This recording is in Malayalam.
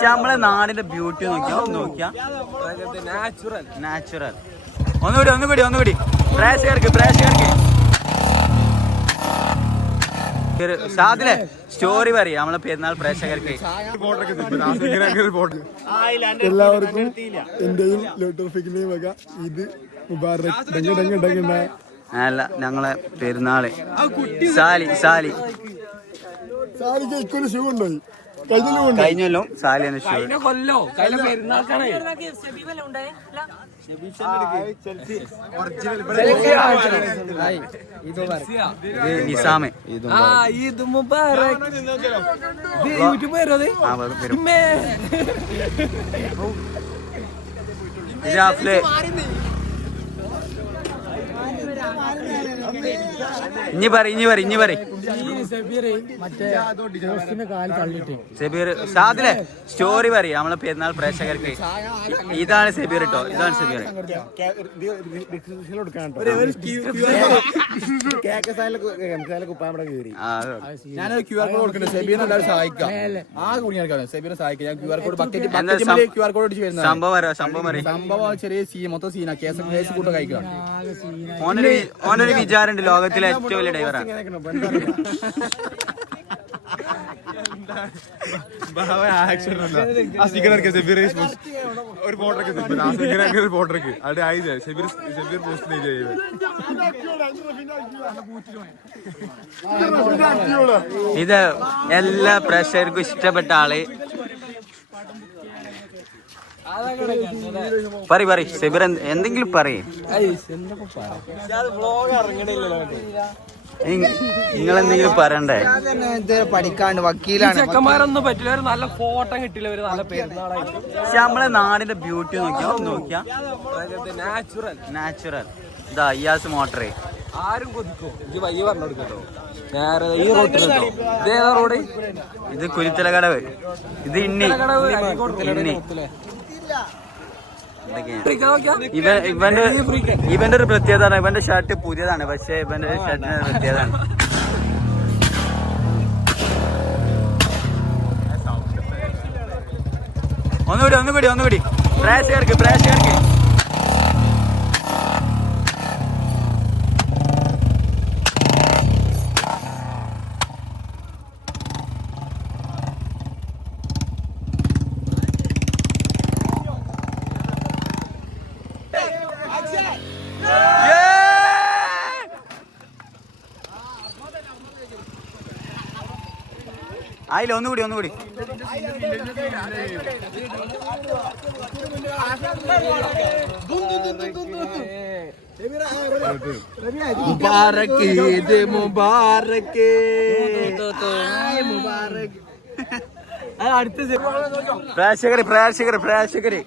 പക്ഷെ നമ്മളെ നാടിന്റെ ബ്യൂട്ടി നോക്കിയാ നാച്ചുറൽ. ഒന്നുകൂടി പ്രേക്ഷകർക്ക് സാദിലെ സ്റ്റോറി പറയും നമ്മളെ പെരുന്നാൾ പ്രേക്ഷകർക്ക്. എല്ലാവർക്കും എന്റെയും ലോട്ടോഫിക്കിന്റെയും വക ഇത് മുബാറക്. അല്ല ഞങ്ങളെ പെരുന്നാള് സാലി ഇക്കൊരു ഷൂ ഉണ്ടായി കഴിഞ്ഞല്ലോ. സാലിന്റെ ഷൂ നിസാമെ ഈദ് മുബാറക്. ഇനി പറ സെബീർ സാദിലെ സ്റ്റോറി പറയും നമ്മളെ പെരുന്നാൾ പ്രേക്ഷകർക്ക്. ഇതാണ് സെബീർ കേട്ടോ, ഇതാണ് സെബീർ. ഞാനൊരു QR കോഡ് കൊടുക്കുന്നത് സെബീറിനെ എല്ലാവരും സഹായിക്കാം. സെബീറിനെ സഹായിക്കാം. ഞാൻ QR കോഡ് QR കോഡ് അടിച്ച് വരുന്നത്. സംഭവം ചെറിയ മൊത്തം സീനാ. കേസ് കൂട്ടം കഴിക്കണം. ഓനൊരു വിചാരമുണ്ട് ലോകത്തിലെ ഏറ്റവും വലിയ ഡ്രൈവറാണ്. ഇത് എല്ലാ പ്രേക്ഷകർക്കും ഇഷ്ടപ്പെട്ട ആള്. പറ സെബിർ എന്തെങ്കിലും പറയും. നിങ്ങളെന്തെങ്കിലും പറയണ്ടേ? പഠിക്കാണ്ട് വക്കീലാണ്. ചെക്കന്മാരൊന്നും പറ്റില്ല. ഒരു നല്ല ഫോട്ടോ കിട്ടില്ല. ഒരു നല്ല പെരുന്നാളായിട്ട്. പക്ഷെ നമ്മളെ നാടിന്റെ ബ്യൂട്ടി നോക്കിയാ നാച്ചുറൽ. ഇതാ അയ്യാസ് മോട്ടർ. ആരും കൊതിക്കും. ഇത് വയ്യ പറഞ്ഞു കൊടുക്കട്ടോ. നേരെ ഈ റോട്ടിലെട്ടോ. ഇതേതാ റോഡ്? ഇത് കുരുത്തലകടവ്. ഇത് ഇണ്ണി. ഇവന്റെ ഒരു പ്രത്യേകത, ഇവന്റെ ഷർട്ട് പുതിയതാണ്. പക്ഷെ ഇവന്റെ ഷർട്ടിന് പ്രത്യേകതാണ്. ഒന്നുകൂടി പ്രേക്ഷകർക്ക് ആയില്ല. ഒന്നുകൂടി മുബാറക് ഈദ് മുബാറക്. പ്രേക്ഷകര്